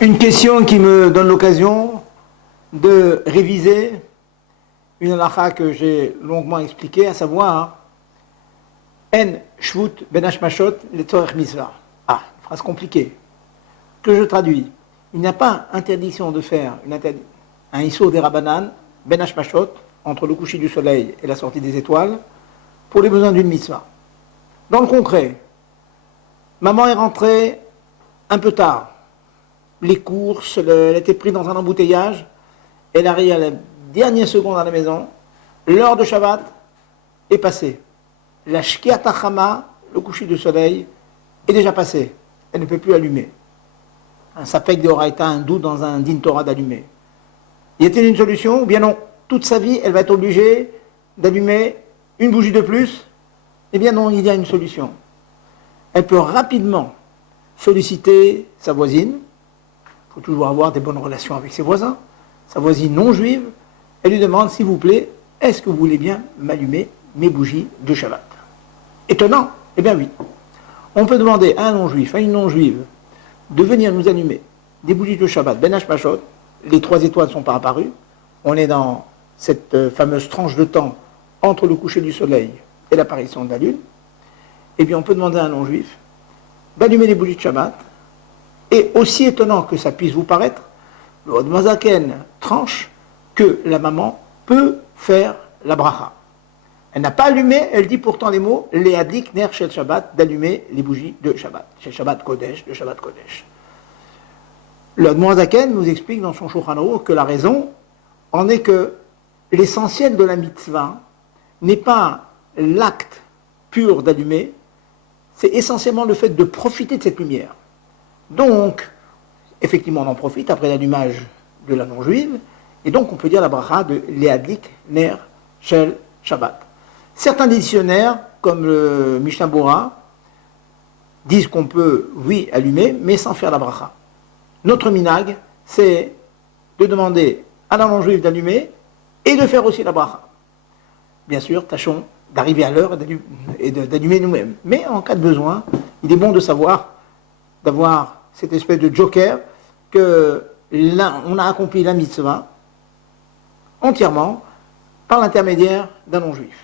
Une question qui me donne l'occasion de réviser une halakha que j'ai longuement expliquée, à savoir En shvut ben hashmashot letzorech mitzvah. Ah, phrase compliquée, que je traduis. Il n'y a pas interdiction de faire un issur des rabanan ben hashmashot, entre le coucher du soleil et la sortie des étoiles, pour les besoins d'une mitzvah. Dans le concret, maman est rentrée un peu tard. Les courses, elle était prise dans un embouteillage, elle arrive à la dernière seconde à la maison, l'heure de Shabbat est passée. La Shkiat HaChama, le coucher du soleil, est déjà passé. Elle ne peut plus allumer. Un sapek de Horaïta, un doute dans un din Torah d'allumer. Y a-t-il une solution? Ou bien non, toute sa vie, elle va être obligée d'allumer une bougie de plus? Eh bien non, il y a une solution. Elle peut rapidement solliciter sa voisine. Il faut toujours avoir des bonnes relations avec ses voisins. Sa voisine non juive, elle lui demande, s'il vous plaît, est-ce que vous voulez bien m'allumer mes bougies de Shabbat? Étonnant? Eh bien oui. On peut demander à un non-juif, à une non-juive, de venir nous allumer des bougies de Shabbat, Ben Hashmashot. Les 3 étoiles ne sont pas apparues. On est dans cette fameuse tranche de temps entre le coucher du soleil et l'apparition de la lune. Eh bien, on peut demander à un non-juif d'allumer les bougies de Shabbat. Et aussi étonnant que ça puisse vous paraître, le Mazaken tranche que la maman peut faire la bracha. Elle n'a pas allumé, elle dit pourtant les mots les adlik ner shel Shabbat, d'allumer les bougies de Shabbat, shel Shabbat Kodesh, de Shabbat Kodesh. Le Mazaken nous explique dans son Shulchan Aruch que la raison en est que l'essentiel de la mitzvah n'est pas l'acte pur d'allumer, c'est essentiellement le fait de profiter de cette lumière. Donc, effectivement, on en profite après l'allumage de la non-juive, et donc on peut dire la bracha de Leadlik Ner Shel Shabbat. Certains dictionnaires, comme le Mishnah Bora, disent qu'on peut, oui, allumer, mais sans faire la bracha. Notre minag, c'est de demander à la non-juive d'allumer et de faire aussi la bracha. Bien sûr, tâchons d'arriver à l'heure et d'allumer nous-mêmes. Mais en cas de besoin, il est bon de savoir, d'avoir cette espèce de joker que là, on a accompli la mitzvah entièrement par l'intermédiaire d'un non-juif.